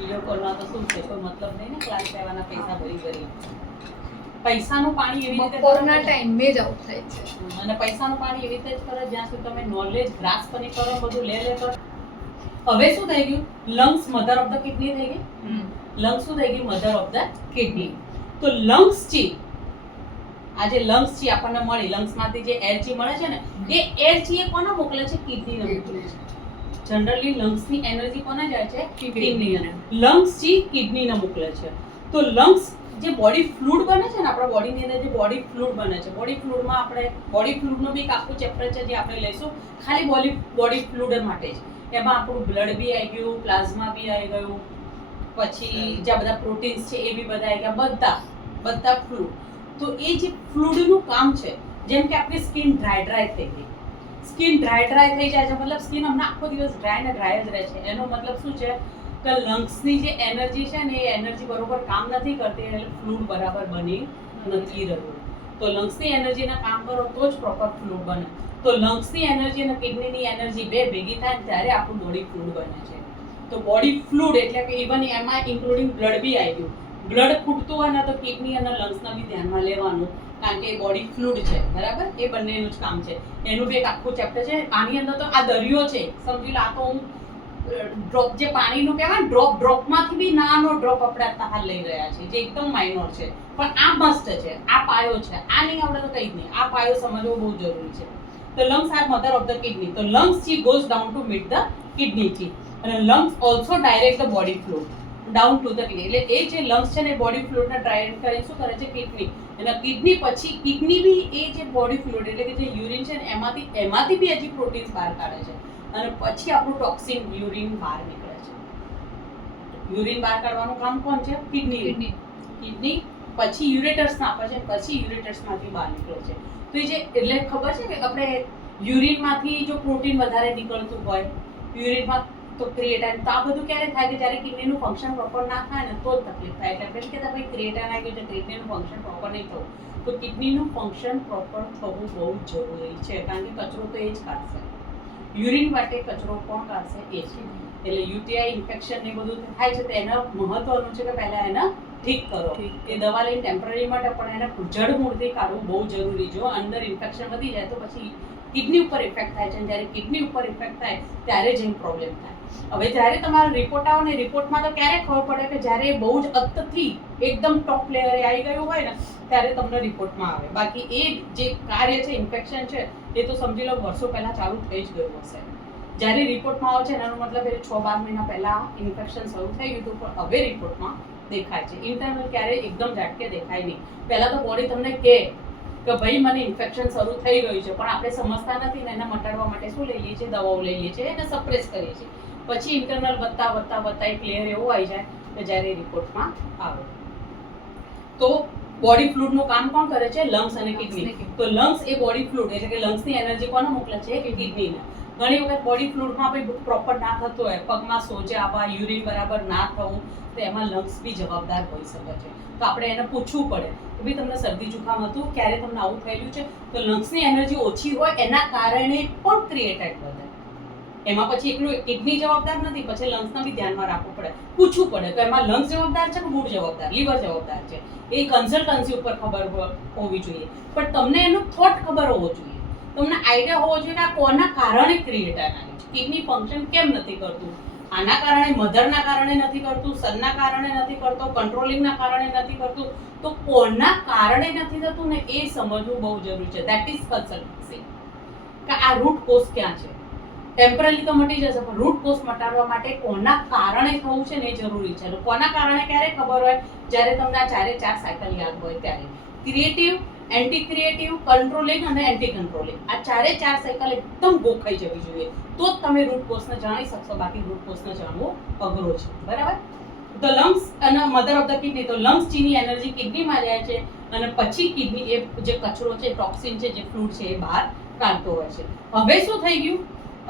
Video કોલમાં તો શું છે, કોઈ મતલબ નહીં ને ક્લાસ લેવાના પૈસા ભરી પૈસાનું પાણી એવી રીતે બપોરના ટાઈમે જ આઉટ થાય છે. અને પૈસાનું પાણી એવી રીતે જ કરો જ્યાં સુધી તમે નોલેજ ગ્રાસ્પ નહીં કરો, બધું લે કરો. હવે શું થઈ ગયું, lungs mother of the kidney થઈ ગઈ. લંગ્સ શું થઈ ગયું, મધર ઓફ ધ કિડની. તો લંગ્સ ચી, આ જે લંગ્સ ચી આપણને મળી, લંગ્સ માંથી જે એર ચી મળે છે ને, એ એર ચી એ કોને મોકલે છે, કિડનીને મોકલે છે. જનરલી લંગ્સ ની એનર્જી કોને જાય છે, કિડનીને. લંગ્સ ચી કિડનીને મોકલે છે. તો લંગ્સ જે બોડી ફ્લુઇડ બને છે ને, આપણા બોડીની અંદર જે બોડી ફ્લુઇડ બને છે, બોડી ફ્લુઇડમાં આપણે બોડી ફ્લુઇડનો બી એક આખું ચેપ્ટર છે જે આપણે લઈશું ખાલી બોડી ફ્લુઇડ માટે જ. એમાં આપણું બ્લડ બી આવી ગયું, પ્લાઝમા બી આવી ગયું, પછી જે બધા પ્રોટીન્સ છે એ બી બધા આવી ગયા, બધા ફ્લુઇડ. તો એ જે ફ્લુઇડનું કામ છે, જેમ કે આપણી સ્કિન ડ્રાય થઈ ગઈ, સ્કિન ડ્રાય થઈ જાય છે, મતલબ સ્કિન હમણાં આખો દિવસ ડ્રાય જ રહે છે. એનો મતલબ શું છે કે લંગ્સની જે એનર્જી છે ને, એ એનર્જી બરોબર કામ નથી કરતી, એટલે ફ્લુઇડ બરાબર બની નથી રહ્યું. તો લંગ્સની એનર્જીના કામ કરો તો જ પ્રોપર ફ્લુઇડ બને. તો લંગ્સની એનર્જી અને કિડનીની એનર્જી બે ભેગી થાય ત્યારે આપણું બોડી ફ્લુઇડ બને છે. તો બોડી ફ્લુઇડ એટલે કે ઇવન એમાં ઇન્ક્લુડિંગ બ્લડ બી આવી ગયું. બ્લડ ખૂટતું હોય ને તો કિડની અને લંગ્સના બી ધ્યાનમાં લેવાનું, કારણ કે એ બોડી ફ્લુઇડ છે, બરાબર. એ બંનેનું જ કામ છે. એનું બી એક આખું ચેપ્ટર છે. આની અંદર તો આ દરિયો છે, સમજી લો. આ તો હું ડ્રોપ જે પાણીનું કહેવાય ને, ડ્રોપમાંથી બી નાનો ડ્રોપ આપણે હાલ લઈ રહ્યા છીએ, જે એકદમ માઇનોર છે, પણ આ મસ્ત છે, આ પાયો છે. આ નહીં આવડે તો કંઈ જ નહીં. આ પાયો સમજવો બહુ જરૂરી છે. તો lungs are mother of the kidney. તો lungs chi goes down to meet the kidney chi. અને lungs also direct the body fluid down to the kidney. એટલે એ જે lungs છે ને, બોડી ફ્લુઇડને ડાયરેક્ટ કરીને શું કરે છે, કિડની. અને કિડની પછી કિડની બી એ જે બોડી ફ્લુઇડ એટલે કે જે યુરિન છે ને, એમાંથી બી હજી પ્રોટીન્સ બહાર કાઢે છે. અને પછી આપણું ટોક્સિન યુરિન બહાર નીકળે છે. યુરિન બહાર કાઢવાનું કામ કોણ છે, કિડની. પછી યુરેટર્સ આપે છે, પછી યુરેટર્સમાંથી બહાર નીકળે છે. તો એ જે એટલે ખબર છે કે આપણે યુરિનમાંથી જો પ્રોટીન વધારે નીકળતું હોય, યુરિનમાં તો ક્રિએટાઇન, તો આ બધું ક્યારે થાય કે જ્યારે કિડનીનું ફંક્શન પ્રોપર ના થાય ને તો જ તકલીફ થાય. એટલે આપણે કહેતા ભાઈ ક્રિએટાઇન આવી ગયું છે, કિડનીનું ફંક્શન પ્રોપર નહીં થવું. તો કિડનીનું ફંક્શન પ્રોપર થવું બહુ જરૂરી છે, કારણ કે કચરો તો એ જ કાઢશે. યુરિન માટે કચરો કોણ કાઢશે, એ છે. એટલે યુટીઆઈ ઇન્ફેક્શન ને બધું થાય છે, તો એના મહત્વનું છે કે પહેલા એને ઠીક કરો. એ દવા લઈને ટેમ્પરરી માટે પણ એને જડમૂળથી કાઢવું બહુ જરૂરી. જો અંદર ઇન્ફેક્શન વધી જાય તો પછી કિડની ઉપર ઇફેક્ટ થાય છે, અને જ્યારે કિડની ઉપર ઇફેક્ટ થાય ત્યારે જ એમ પ્રોબ્લેમ થાય. હવે જ્યારે તમારો રિપોર્ટ આવે ને, રિપોર્ટમાં તો ક્યારે ખબર પડે કે જ્યારે બહુ જ અત્તથી એકદમ ટોપ લેયરે આવી ગયું હોય ને, ત્યારે તમને રિપોર્ટમાં આવે. બાકી એ જે કાર્ય છે, ઇન્ફેક્શન છે, એ તો સમજી લો વર્ષો પહેલા ચાલુ થઈ જ ગયું હશે. જ્યારે રિપોર્ટમાં આવે છે એનો મતલબ એ 6-12 મહિના પહેલા ઇન્ફેક્શન શરૂ થઈ ગયું હતું, પણ હવે રિપોર્ટમાં દેખાય છે. ઇન્ટરનલ ક્યારે એકદમ ઝાટકે દેખાય નહીં. પહેલા તો બોડી તમને કહે કે ભાઈ મને ઇન્ફેક્શન શરૂ થઈ ગયું છે, પણ આપણે સમજતા નથી ને, એને મટાડવા માટે શું લઈએ છીએ, દવાઓ લઈએ છીએ, એને સપ્રેસ કરીએ છીએ. પછી ઇન્ટરનલ વધતા એક લેયર એવું આવી જાય કે જ્યારે રિપોર્ટમાં આવે. તો બોડી ફ્લુઇડનું કામ કોણ કરે છે, લંગ્સ અને કિડની. તો લંગ્સ એ બોડી ફ્લુઇડ એટલે કે લંગ્સની એનર્જી કોને મોકલે છે, કે કિડનીને. ઘણી વખત બોડી ફ્લુઇડમાં ભાઈ પ્રોપર ના થતું હોય, પગમાં સોજા આવવા, યુરિન બરાબર ના થવું, તો એમાં લંગ્સ બી જવાબદાર હોઈ શકે છે. તો આપણે એને પૂછવું પડે કે ભાઈ તમને શરદી જુખામ હતું, ક્યારે તમને આવું થયેલું છે. તો લંગ્સની એનર્જી ઓછી હોય એના કારણે પણ ક્રિએટાઇન વધે. એમાં પછી એકલું કિડની જવાબદાર નથી, પછી લંગ્સને બી ધ્યાનમાં રાખવું પડે, પૂછવું પડે કે એમાં લંગ્સ જવાબદાર છે કે મૂળ જવાબદાર, લીવર જવાબદાર છે. એ કન્સલ્ટન્સી ઉપર ખબર હોવી જોઈએ, પણ તમને એનો થોટ ખબર હોવો જોઈએ, તમને આઈડિયા હોવો જોઈએ કે આ કોના કારણે ક્રિએટાઇન આવ્યું છે, કિડની ફંક્શન કેમ નથી કરતું. આના કારણે, મધરના કારણે નથી કરતું, સનના કારણે નથી કરતો, કંટ્રોલિંગના કારણે નથી કરતું. તો કોના કારણે નથી થતું ને એ સમજવું બહુ જરૂરી છે. ધેટ ઇઝ કન્સલ્ટન્સી, કે આ રૂટ કોઝ ક્યાં છે. ટેમ્પરરી તો મટી જશે, પણ રૂટ કોઝ મટાડવા માટે કોના કારણે થવું છે ને એ જરૂરી છે. કોના કારણે ક્યારે ખબર હોય, જ્યારે તમને આ 4 સાયકલ યાદ હોય ત્યારે. ક્રિએટિવ, એન્ટી ક્રિએટિવ, કંટ્રોલિંગ અને એન્ટી કંટ્રોલિંગ, આ 4 સાયકલ એકદમ ગોખાઈ જવી જોઈએ, તો જ તમે રૂટ કોઝને જાણી શકશો. બાકી રૂટ કોઝને જાણવું અઘરો છે, બરાબર. તો લંગ્સ અને મધર ઓફ ધ કિડની. તો લંગ્સ ચીની એનર્જી કિડનીમાં જાય છે, અને પછી કિડની એ જે કચરો છે, ટોક્સિન છે, જે ફ્લુઇડ છે, એ બહાર કાઢતો હોય છે. હવે શું થઈ ગયું,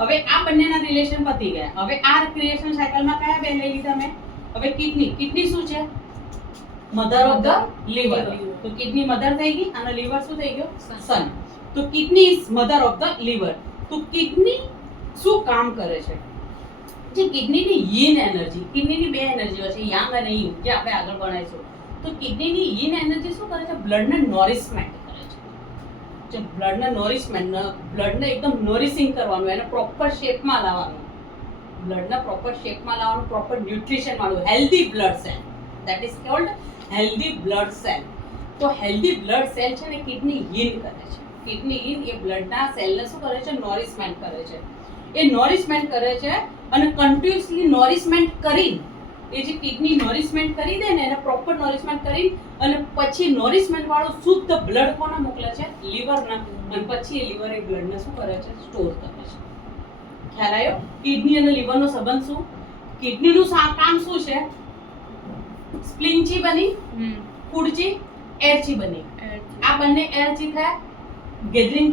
હવે આ બંનેના રિલેશન પતી ગયા. હવે આ ક્રિએશન સાયકલમાં કયા બે લઈ લીધા મેં, હવે કિડની શું છે, મધર ઓફ ધ લીવર. તો કિડની મધર થઈ ગઈ અને લીવર શું થઈ ગયો, સન. તો kidney is mother of the liver. તો કિડની શું કામ કરે છે, જે કિડનીની યીન એનર્જી, કિડનીની બે એનર્જી હોય છે, યાંગ અને યીન, જે આપણે આગળ ભણાવીશું. તો કિડનીની યીન એનર્જી શું કરે છે? બ્લડને નોરિશમેન્ટ કરે છે. જે બ્લડને નોરિશમેન્ટ, બ્લડને એકદમ નોરિશિંગ કરવાનું, એને પ્રોપર શેપમાં લાવવાનું, બ્લડને પ્રોપર શેપમાં લાવવાનું, પ્રોપર ન્યુટ્રિશન વાળું healthy blood cell, that is called healthy blood cell. તો હેલ્ધી બ્લડ સેલ છે ને કિડની યીન કરે છે. કિડની યીન એ બ્લડના સેલને શું કરે છે? નોરિશમેન્ટ કરે છે. એ નોરિશમેન્ટ કરે છે અને કન્ટિન્યુઅસલી નોરિશમેન્ટ કરી, એ જે કિડની નોરિશમેન્ટ કરી દે ને, એને પ્રોપર નોરિશમેન્ટ કરી અને પછી નોરિશમેન્ટ વાળું શુદ્ધ બ્લડ કોને મોકલે છે? લીવરના. અને પછી એ લીવર એ બ્લડને શું કરે છે? સ્ટોર કરે છે. ખ્યાલ આવ્યો? કિડની અને લીવરનો સંબંધ શું? કિડનીનું કામ શું છે? સ્પ્લિન્ચી બની, કુડચી, એરચી બની. આ બંને એરચી થાય, ગેધરિંગ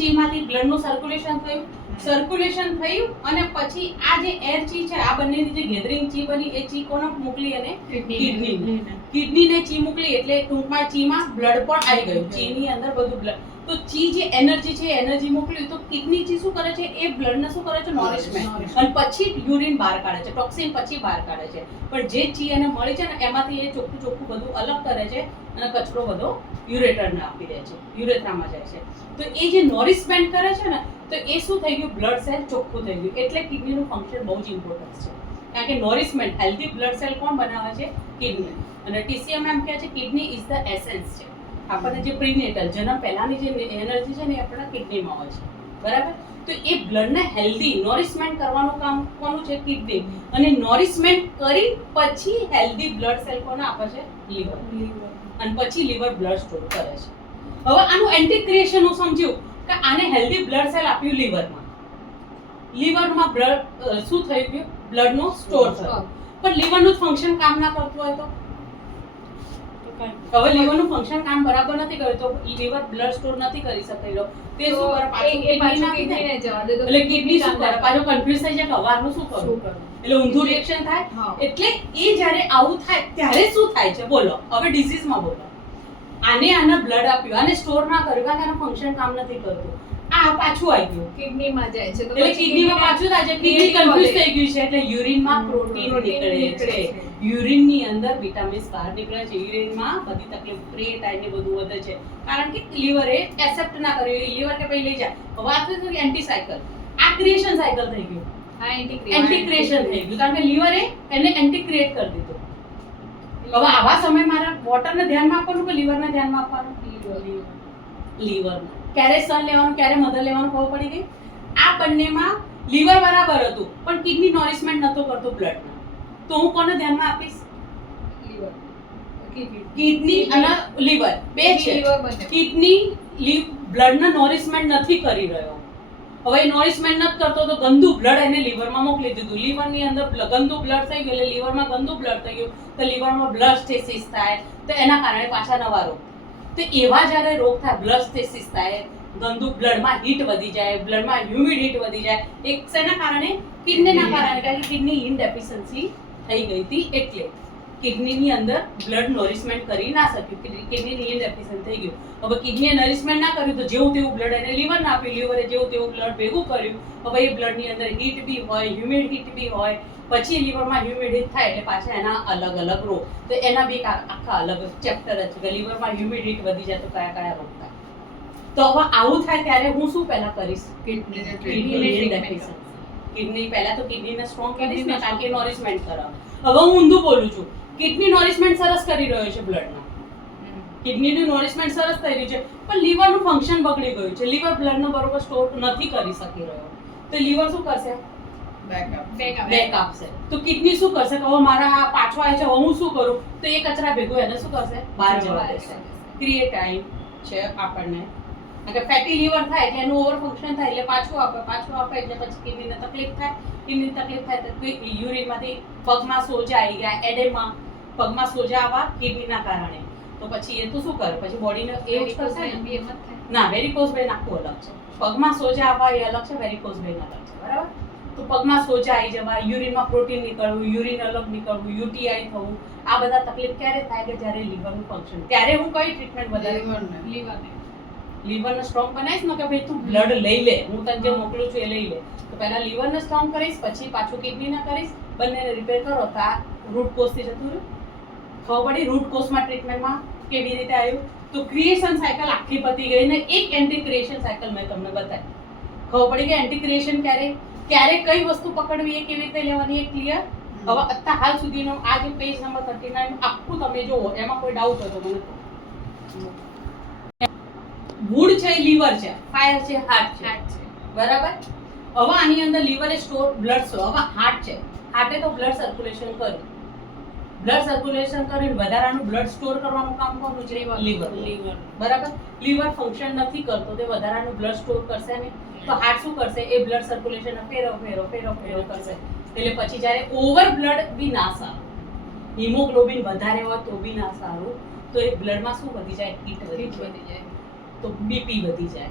ચી માંથી બ્લડનું સર્ક્યુલેશન થયું, સર્ક્યુલેશન થયું અને પછી આ જે એર ચી છે, આ બંનેની જે ગેધરિંગ ચી બની, એ ચી કોને મોકલી? અને કિડનીને ચી મોકલી, એટલે ટૂંકમાં ચીમાં બ્લડ પણ આવી ગયું. ચીની અંદર બધું બ્લડ. તો ચી જે એનર્જી છે, એનર્જી મોકલી, તો કિડની ચી શું કરે છે? એ બ્લડને શું કરે છે? નોરિશમેન્ટ. અને પછી યુરિન બહાર કાઢે છે, ટોક્સિન પછી બહાર કાઢે છે. પણ જે ચી એને મળી છે ને, એમાંથી એ ચોખ્ખું બધું અલગ કરે છે અને કચરો બધો યુરેટરને આપી દે છે, યુરેથ્રામાં જાય છે. તો એ જે નોરિશમેન્ટ કરે છે ને, તો એ શું થઈ ગયું? બ્લડ સેલ ચોખ્ખું થઈ ગયું. એટલે કિડનીનું ફંક્શન બહુ જ ઇમ્પોર્ટન્ટ છે, કારણ કે નોરિશમેન્ટ, હેલ્ધી બ્લડ સેલ કોણ બનાવે છે? કિડની. અને TCM એમ કહે છે કિડની ઇઝ ધ એસેન્સ છે. આપણને જે પ્રીનેટલ, જન્મ પહેલાની જે એનર્જી છે ને, એ આપણા કિડનીમાં હોય છે, બરાબર? તો એ બ્લડને હેલ્ધી નોરિશમેન્ટ કરવાનું કામ કોનું છે? કિડની. અને નોરિશમેન્ટ કરી પછી હેલ્ધી બ્લડ સેલ કોને આપે છે? લીવર. અને પછી લીવર બ્લડ સ્ટોર કરે છે. હવે આનું એન્ટિક્રિએશન હું સમજ્યું કે આને હેલ્ધી બ્લડ સેલ આપ્યું લીવરમાં. લીવરમાં બ્લડ શું થઈ ગયું? બ્લડનો સ્ટોર થયો. પણ લીવરનું ફંક્શન કામ ના કરતું હોય તો? હવે લીવરનું ફંક્શન કામ બરાબર નથી કર્યું તો લીવર બ્લડ સ્ટોર નથી કરી શકતી. તે શું કરે? પાછું કિડનીને જવા દે. એટલે કિડની શું કરે? પાછું કન્ફ્યુઝ થઈ જાય કે હવાનું શું કરું? એટલે ઊંધું રિએક્શન થાય. એટલે એ જ્યારે આવું થાય ત્યારે શું થાય છે? બોલો હવે ડિસીઝમાં બોલો. આના બ્લડ આપ્યું, આને સ્ટોર ના કર્યું, કારણ કે આનું ફંક્શન કામ નથી કરતું. આ પાછું આવી ગયું, કિડનીમાં જાય છે. એટલે કિડનીમાં પાછું થાય છે, કિડની કન્ફ્યુઝ થઈ ગયું છે. એટલે યુરિનમાં પ્રોટીન નીકળે છે, યુરિનની અંદર વિટામિન્સ બહાર નીકળે છે, યુરિનમાં બધી તકલીફ, ક્રિએટાઇન ને બધું વધે છે, કારણ કે લીવરે એક્સેપ્ટ ના કર્યું. લીવર કે ભાઈ લઈ જાય. હવે આ તો એન્ટી સાયકલ, આ ક્રિએશન સાયકલ થઈ ગયું. એન્ટી ક્રિએશન થઈ ગયું, કારણ કે લીવરે એને એન્ટી ક્રિએટ કરી દીધું. હવે આવા સમય મારા વોટરને ધ્યાનમાં આપવાનું કે લીવરને ધ્યાનમાં આપવાનું? લીવરને. ક્યારે સન લેવાનું, ક્યારે મધર લેવાનું ખબર પડી ગઈ. આ બંનેમાં લીવર બરાબર હતું, પણ કિડની નોરિશમેન્ટ નતો કરતો બ્લડના. તો હું કોને ધ્યાનમાં આપીશ? લીવર. કિડની અને લીવર બે છે. કિડની બ્લડને નોરિશમેન્ટ નથી કરી રહ્યો. હવે નોરિશમેન્ટ નથી કરતો તો ગંદુ બ્લડ એને લીવરમાં મોકલી દીધું. લીવરની અંદર ગંદુ બ્લડ થઈ ગયું, એટલે લીવરમાં ગંદુ બ્લડ થઈ ગયું, તો લીવરમાં બ્લડ સ્ટેસિસ થાય, તો એના કારણે પાછા નવા રોગ. તો એવા જ્યારે રોગ થાય, બ્લડ સ્ટેસિસ થાય, ગંદુ બ્લડમાં હીટ વધી જાય, બ્લડમાં હ્યુમિડિટી વધી જાય, એક શેના કારણે? કિડનીના કારણે, કારણ કે કિડની ઈન ડેફિશિયન્સી થઈ ગઈ હતી. એટલે કિડનીની અંદર બ્લડ નોરિશમેન્ટ કરી ના શક્યું, કિડનીની ઈન ડેફિશિયન્ટ થઈ ગયું. હવે કિડનીએ નોરિશમેન્ટ ના કર્યું તો જેવું તેવું બ્લડ એને લીવરને આપ્યું, લીવરે જેવું તેવું બ્લડ ભેગું કર્યું. હવે એ બ્લડની અંદર હીટ બી હોય, હ્યુમિડ હીટ બી હોય, પછી લીવરમાં હ્યુમિડ હીટ થાય એટલે પાછા એના અલગ અલગ રોગ. તો એના બી આખા અલગ ચેપ્ટર જ છે કે લીવરમાં હ્યુમિડ હીટ વધી જાય તો કયા કયા રોગ થાય. તો હવે આવું થાય ત્યારે હું શું પહેલા કરીશ? કિડની પહેલા તો કિડનીને સ્ટ્રોંગ કરીશ ને, કારણ કે નોરિશમેન્ટ કરાવે. હવે હું ઊંધું બોલું છું. કિડની નોરિશમેન્ટ સરસ કરી રહ્યો છે બ્લડના, કિડનીનું નોરિશમેન્ટ સરસ થઈ રહ્યું છે, પણ લીવરનું ફંક્શન બગડી ગયું છે. લીવર બ્લડનો બરોબર સ્ટોર નથી કરી શકી રહ્યો, તો લીવર શું કરશે? બેક આપશે. તો કિડની શું કરશે? કે હવે મારા પાછો આવે છે, હવે હું શું કરું? તો એ કચરા ભેગું એને શું કરશે? બહાર જવા દેશે. ક્રિએટાઇન છે આપણને, કારણ કે ફેટી લીવર થાય એટલે એનું ઓવર ફંક્શન થાય એટલે પાછું આપે એટલે પછી કિડનીને તકલીફ થાય. કિડની તકલીફ થાય તો યુરિનમાંથી પગમાં સોજા આવી ગયા, એડેમા, પગમાં સોજા આવવા કિડનીના કારણે. તો પછી એ તો શું કરે? પછી બોડીને એવું જ કરશે ને. ના, વેરિકોઝ વેઇન આખું અલગ છે. પગમાં સોજા આવવા એ અલગ છે, વેરિકોઝ વેઇન અલગ છે, બરાબર? તો પગમાં સોજા આવી જવા, યુરિનમાં પ્રોટીન નીકળવું, યુરિન અલગ નીકળવું, યુટીઆઈ થવું, આ બધા તકલીફ ક્યારે થાય? કે જ્યારે લીવરનું ફંક્શન. ત્યારે હું કઈ ટ્રીટમેન્ટ વધારે? લીવરને. લીવરને સ્ટ્રોંગ બનાવીશ ને કે ભાઈ તું બ્લડ લઈ લે, હું તને જે મોકલું છું એ લઈ લે, તો પહેલા લીવરને સ્ટ્રોંગ કરીશ, પછી પાછું કિડનીને કરીશ, બંનેને રિપેર કરો તો આ રૂટ કોઝથી જતું રહ્યું. ખબર પડી રૂટ કોઝમાં ટ્રીટમેન્ટમાં કેવી રીતે આવ્યું? તો ક્રિએશન સાયકલ આખી પતી ગઈ ને એક એન્ટી ક્રિએશન સાયકલ મેં તમને બતાવી. ખબર પડી કે એન્ટી ક્રિએશન ક્યારે કઈ વસ્તુ પકડવી એ કેવી રીતે લેવાની એ ક્લિયર. હવે અત્યાર હાલ સુધીનો આ જે પેજ નંબર 39 આખું તમે જોવો, એમાં કોઈ ડાઉટ હોય તો મને કહો. વુડ છે લીવર છે, ફાયર છે હાર્ટ છે, બરાબર. હવે આની અંદર લીવરે સ્ટોર બ્લડ સ્ટોર, હવે હાર્ટ છે, હાર્ટે તો બ્લડ સર્ક્યુલેશન કર્યું, બ્લડ સર્ક્યુલેશન કરીને વધારાનું બ્લડ સ્ટોર કરવાનું કામ કોનું છે? લીવર, બરાબર. લીવર ફંક્શન નથી કરતો, તે વધારાનું બ્લડ સ્ટોર કરશે નહીં, તો હાર્ટ શું કરશે? એ બ્લડ સર્ક્યુલેશન ફેરવ કરશે. એટલે પછી જ્યારે ઓવર બ્લડ બી ના સારું, હિમોગ્લોબિન વધારે હોય તો બી ના સારું, તો એ બ્લડમાં શું વધી જાય? હીટ વધી જાય, તો બીપી વધી જાય.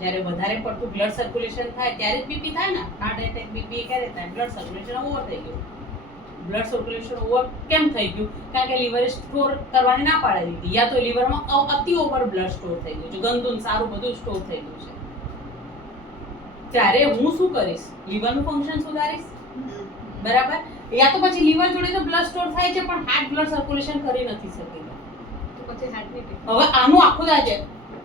જ્યારે વધારે પડતું બ્લડ સર્ક્યુલેશન થાય ત્યારે જ બીપી થાય ને. હાર્ટ એટેક બીપી ક્યારે થાય? બ્લડ સર્ક્યુલેશન ઓવર થઈ ગયું. બ્લડ સર્ક્યુલેશન ઓવર કેમ થઈ ગયું? કારણ કે લીવરે સ્ટોર કરવાની ના પાડી દીધી, યા તો લીવરમાં અતિ ઓવર બ્લડ સ્ટોર થઈ ગયું છે, ગંદુ સારું બધું સ્ટોર થઈ ગયું છે. ત્યારે હું શું કરીશ? લીવરનું ફંક્શન સુધારીશ, બરાબર. યા તો પછી લીવર જોડે તો બ્લડ સ્ટોર થાય છે પણ હાર્ટ બ્લડ સર્ક્યુલેશન કરી નથી શકતી, તો પછી હાર્ટની હવે આનું આખું છે.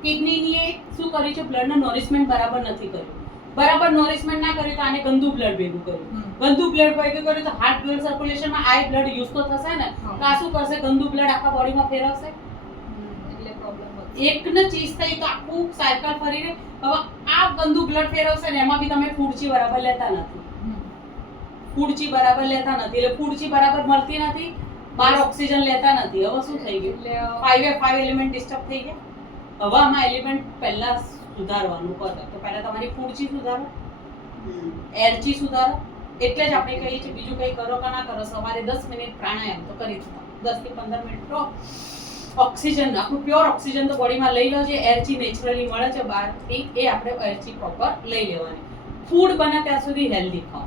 કિડનીની એ શું કર્યું છે? બ્લડનું નોરિશમેન્ટ બરાબર નથી કર્યું. બરાબર નોરિશમેન્ટ ના કર્યું તો આને ગંદુ બ્લડ ભેગું કર્યું. ગંદુ બ્લડ ભેગું કર્યું તો હાર્ટ બ્લડ સર્ક્યુલેશનમાં આ બ્લડ યુઝ તો થશે ને, તો આ શું કરશે? ગંદુ બ્લડ આખા બોડીમાં ફેરવશે, એટલે પ્રોબ્લેમ એક ને ચીજ થઈ તો આખું સાયકલ ફરીને હવે આ ગંદુ બ્લડ ફેરવશે ને એમાં બી તમે ફૂડચી બરાબર લેતા નથી, ફૂડચી બરાબર લેતા નથી, એટલે ફૂડચી બરાબર મળતી નથી, બહાર ઓક્સિજન લેતા નથી. હવે શું થઈ ગયું? એટલે 5 એલિમેન્ટ ડિસ્ટર્બ થઈ ગયા. હવે આમાં એલિમેન્ટ પહેલા સુધારવાનું કરે તો પહેલા તમારી ફૂડચી સુધારો, એરચી સુધારો. એટલે જ આપણે કહીએ છીએ બીજું કંઈ કરો કે ના કરો, સવારે 10 મિનિટ પ્રાણાયામ તો કરી દો, 10 થી 15 મિનિટ તો ઓક્સિજન, આપણું પ્યોર ઓક્સિજન તો બોડીમાં લઈ લો છે. એરચી નેચરલી મળે છે બહારથી, એ આપણે એરચી પ્રોપર લઈ લેવાની. ફૂડ બને ત્યાં સુધી હેલ્ધી ખાઓ,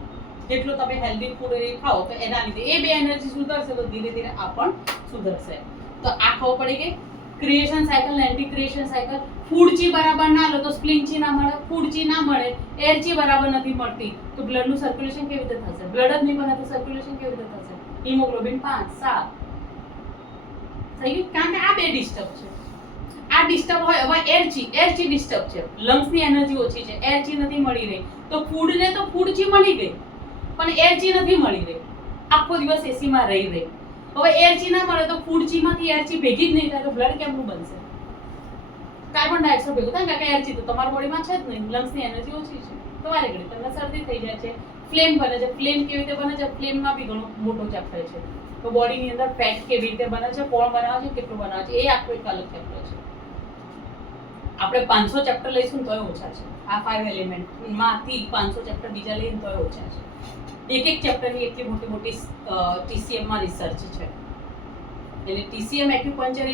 જેટલું તમે હેલ્ધી ફૂડ ખાઓ તો એના લીધે એ બે એનર્જી સુધરશે તો ધીરે ધીરે આ પણ સુધરશે. તો આ ખબર પડી ગઈ ક્રિએશન સાયકલ ને એન્ટી ક્રિએશન સાયકલ. ફૂડચી બરાબર ના લો તો સ્પ્લિંચી ના મળે, ફૂડચી ના મળે, એરચી બરાબર નથી મળતી તો બ્લડનું સર્ક્યુલેશન કેવી રીતે થશે? બ્લડ જ નહીં બને તો સર્ક્યુલેશન કેવી રીતે થશે? હિમોગ્લોબિન 5, 7 થઈ ગયું. કારણ કે આ બે ડિસ્ટર્બ છે. આ ડિસ્ટર્બ હોય, હવે એરચી ડિસ્ટર્બ છે, લંગ્સની એનર્જી ઓછી છે, એરચી નથી મળી રહી, તો ફૂડને તો ફૂડચી મળી ગઈ પણ એરચી નથી મળી રહી, આખો દિવસ એસીમાં રહી. હવે એરચી ના મળે તો ફૂડચીમાંથી એરચી ભેગી જ નહીં થાય તો બ્લડ કેમનું બનશે? કાર્બન ડાયોક્સાઇડ ભેગું થાય, કારણ કે એરચી તો તમારા બોડીમાં છે જ નહીં, લંગ્સની એનર્જી ઓછી છે, તો વારે ઘડી તમને શરદી થઈ જાય છે. ફ્લેમ બને છે, ફ્લેમ કેવી રીતે બને છે? ફ્લેમમાં બી ઘણો મોટો ચેપ્ટર છે. તો બોડીની અંદર ફેટ કેવી રીતે બને છે, કોણ બનાવે છે, કેટલું બનાવે છે, એ આખો એક અલગ ચેપ્ટર છે. આપણે 500 ચેપ્ટર લઈશું તોય ઓછા છે. આ 5 એલિમેન્ટમાંથી 500 ચેપ્ટર બીજા લઈને તોય ઓછા છે. એક ચેપ્ટરની એટલી મોટી ટીસીએમમાં રિસર્ચ છે. એટલે ટીસીએમ એક્યુપંક્ચર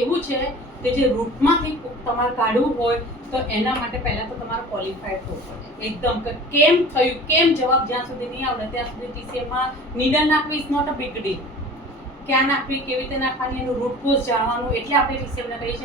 એવું છે કે જે રૂટમાંથી તમારે કાઢવું હોય તો એના માટે પહેલા તો તમારે ક્વોલિફાઈડ થવું પડે એકદમ, કે કેમ થયું, કેમ જવાબ જ્યાં સુધી નહીં આવડે ત્યાં સુધી ટીસીએમમાં નીડલ નાખવી is not a big deal. ક્યાં નાખવી, કેવી રીતે નાખવાની, એનું રૂટ કોઝ જાણવાનું, એટલે આપણે ટીસીએમને કહીએ છીએ